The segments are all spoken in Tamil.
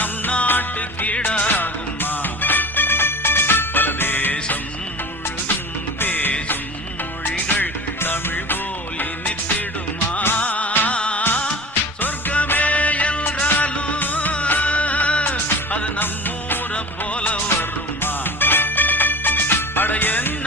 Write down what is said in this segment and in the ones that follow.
நம் நாட்டு கீடாகுமா பல தேசம் முழுதும் பேசும் மொழிகள் தமிழ் போல் இனித்திடுமா சொர்க்கமே என்றாலும் அது நம்மூரை போல வருமா. அட என்ன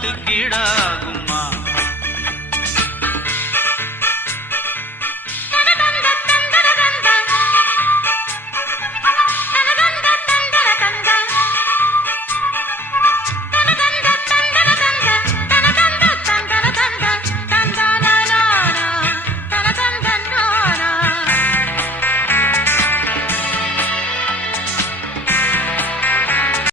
நாட்டு கீழாகும்